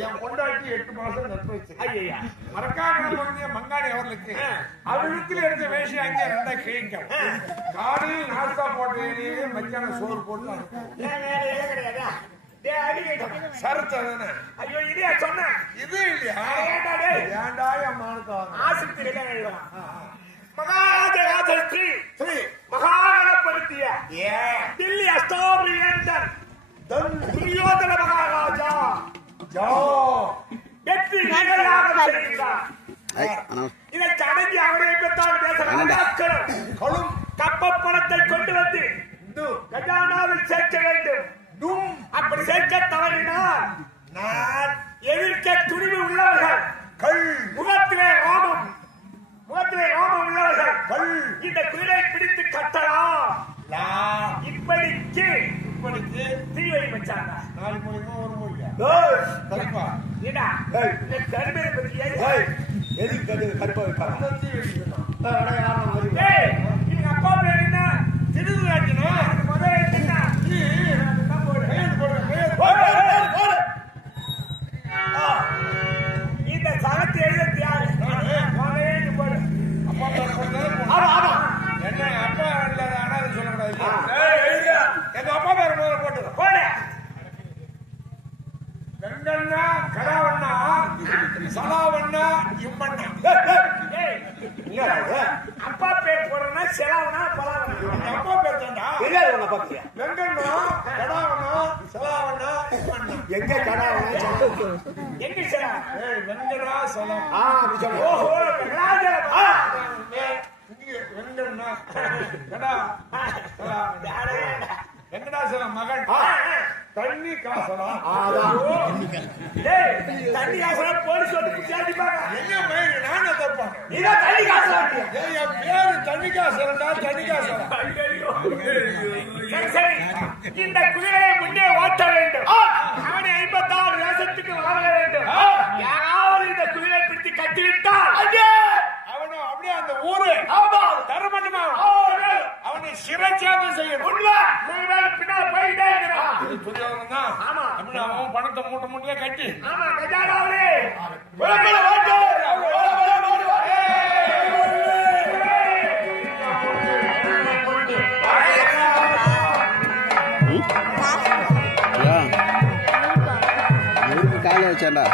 என் பொண்டாட்டி 8 மாசம் கற்பழிச்சு. ஐயா மரக்கான மங்காடி அவர்களுக்கு அவர்களுக்கு எடுத்த வேஷி அங்கே ரெண்டா கிழிக்கும். காலையில் நாஸ்தா போட்டு மத்தியானம் சோறு போட்டு கிடையாதா சரத்தானே. ஐயோ இதே சொன்ன இது இல்லையா? ஏண்டா என் மானத்தை ஆசிரியர் மகாராஜா ஸ்ரீ ஸ்ரீ மகாகணபதிய தில்லி அஸ்தாபிரியந்தர் துரியோதன மகாராஜா வெற்றி நிகழாக செய்கிறார். இதற்கு அடங்கி அவரை பெற்றால் பேசலாம். கப்ப பணத்தை கொண்டு வந்து கஜானாவில் சேர்க்க வேண்டும். அப்படி சேர்க்க தவறினால் நான் எதிர்க்க துணிவு உள்ளவர்கள் முகத்திலே ரோமம் உள்ளவர்கள் இந்த குதிரை பிடித்து கட்டலாம். இப்படிக்கு தீ வை வச்சாங்க. 4 மொழிமா 1 மொழியா? அப்பா பேர் என்ன? திருநாட்டினா முதல் என்ன? இந்த சகத்தை எழுத யாரு? என்ன அப்பா ஆனா சொல்லக்கூடாது. எங்க அப்பா பேர் முதல்ல போட்டு போட. வெங்கண்ணா கடாவண்ணா சலாவண்ணா இம்மண்ணா. அப்பா பேர் போடுறா செலாவண்ணா பலாவண்ணா. அப்பா பேர் தாண்டா வெங்கண்ணா கடாவண்ணா சலாவண்ணா இம்மண்ணா. எங்க கடாவண்ணா எங்க செலா? வெங்கடா சலாம். ஓஹோ வெங்கண்ணா கடா வெங்கடாசலம் மகன் தண்ணி காசலாம். தண்ணி காசலாம் போலீஸ் வந்து பிடிச்சாடிப்பாங்க. எங்க மயிறு நானே தப்பாங்க. இதான் தண்ணி காசலாம். என் பேரு தண்ணி காசலண்டா. தண்ணி காசலாம். சரி இந்த குதிரையை முன்னே ஓட்ட வேண்டும். அவனை 56 தேசத்துக்கு வாங்க வேண்டும். யாராவது இந்த குதிரை பிடித்து கட்டிவிட்டால் அவனும் அப்படியே அந்த ஊரு தரமாட்டமா அவனை சிறைச்சாதம் செய்யணும். பின்னால் போயிட்டே இருக்கிறான். அவன் பணத்தை மூட்டை மூட்டையா கட்டி காலை வச்சாண்டா.